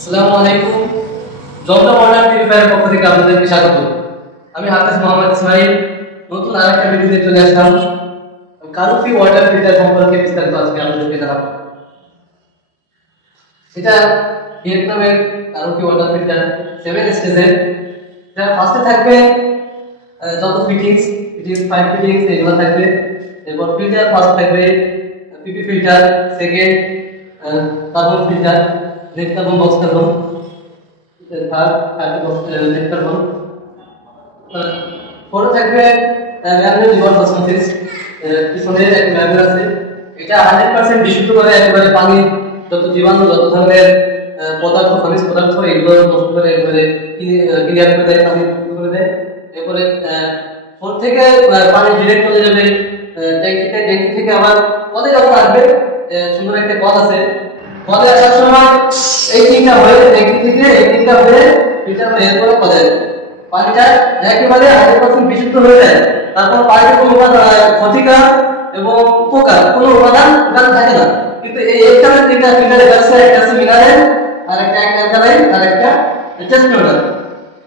আসসালামু আলাইকুম। জমজম ওয়াটার পিউরিফায়ারের পক্ষ থেকে আপনাদেরকে স্বাগত। আমি হাফেজ মোহাম্মদ ইসমাইল নতুন আরেকটা ভিডিওতে চলে আসলাম। কারুফি ওয়াটার ফিল্টার সম্পর্কে বিস্তারিত আজকে আপনাদেরকে জানাবো। এটা ভিয়েতনামের কারুফি ওয়াটার ফিল্টার 7 স্টেজের। এটা ফার্স্টে থাকবে যত ফিটিংস 5 ফিটিংস এগুলো থাকবে। এরপর ফিল্টার ফার্স্ট থাকবে PP filter, second carbon filter, net carbon box carbon, third net carbon, পরে থাকবে ম্যানুয়াল রিভার্স অসমোসিস। পিছনে একটা ম্যানুয়াল আছে, এটা 100% বিশুদ্ধ করে একেবারে পানি যত জীবাণু যত ধরনের পদার্থ খনিজ পদার্থ এগুলো নষ্ট করে একেবারে ক্লিয়ার করে দেয়, পানি করে দেয়। এরপরে ফোর থেকে পানি ডিরেক্ট চলে যাবে ট্যাঙ্কিতে, ট্যাঙ্কি থেকে আবার কলে যখন আসবে সুন্দর একটা কল আছে, কলে আসার সময় এই তিনটা হয়ে ট্যাঙ্কি থেকে এই তিনটা হয়ে ফিল্টার হয়ে এরপরে কলে পানিটা একেবারে 100% বিশুদ্ধ হয়ে যায়। তারপর পানিতে কোনো ক্ষতিকর এবং উপকার কোনো উপাদান থাকে না। কিন্তু এই একটা তিনটা ফিল্টারে আছে, একটা আছে মিনারেল, আর একটা অ্যালকালাইন, আর একটা টেস্ট ওয়াটার।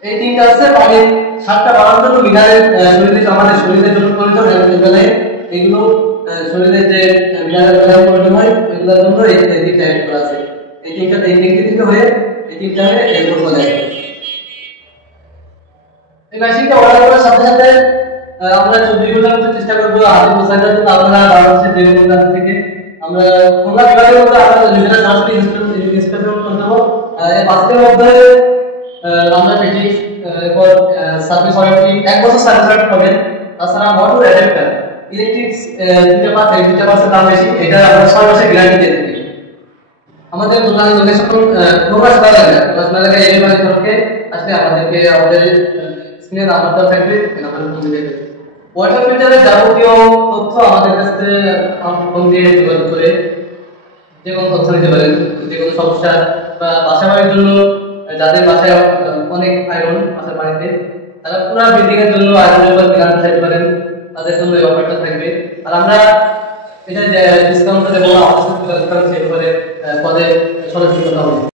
এই তিনটা আছে পানির স্বাদটা বাড়ানোর জন্য। মিনারেল শরীরে আমাদের শরীরের জন্য প্রয়োজন, অ্যালকালাইন এগুলো শরীরের যে মিনারেল প্রয়োজন হয় এগুলোর জন্য এই তিনটা অ্যাড করা আছে। এই তিনটা এই থেকে হয়ে এই তিনটা হয়ে এরপর বলা যায়। এই মেশিনটা অর্ডার করার সাথে সাথে আমরা 24 ঘন্টার মধ্যে চেষ্টা করব হাতে পৌঁছানোর জন্য। আপনারা বাংলাদেশের যে কোনো প্রান্ত থেকে আমরা খুলনা বিভাগের মধ্যে আমরা নিজেরা সরাসরি ইনস্টলেশন করে দেবো। এই বাসের মধ্যে আমরা পেটি এরপর সার্ভিস ওয়ারেন্টি 1 বছর সার্ভিস ওয়ারেন্টি পাবেন। তাছাড়া মোটর অ্যাডাপ্টার ইলেকট্রিক দুইটা পার্সের দাম বেশি, এটা আমরা 6 মাসের গ্যারান্টি দিয়ে থাকি। আমাদের দোকানের লোকেশন প্রকাশ করা লাগে এই মানে ধরকে আসলে আমাদেরকে আমাদের স্ক্রিনে নাম্বারটা থাকবে, নাম্বারে ফোন দিলে ওয়াটার ফিল্টারের যাবতীয় তথ্য আমাদের কাছে ফোন দিয়ে যোগাযোগ করে যে কোনো তথ্য নিতে পারেন। যে কোনো সমস্যা বা বাসা বাড়ির জন্য যাদের বাসায় অনেক আয়রন বাসার পানিতে, তারা পুরো বিল্ডিং এর জন্য আয়রনের উপর গ্যারান্টি চাইতে পারেন, তাদের জন্য এই অফারটা থাকবে। আর আমরা এটা ডিসকাউন্ট দেবো, আমাদের সাথে যোগাযোগ করেন, সেই ব্যাপারে পদে সরাসরি কথা হবে।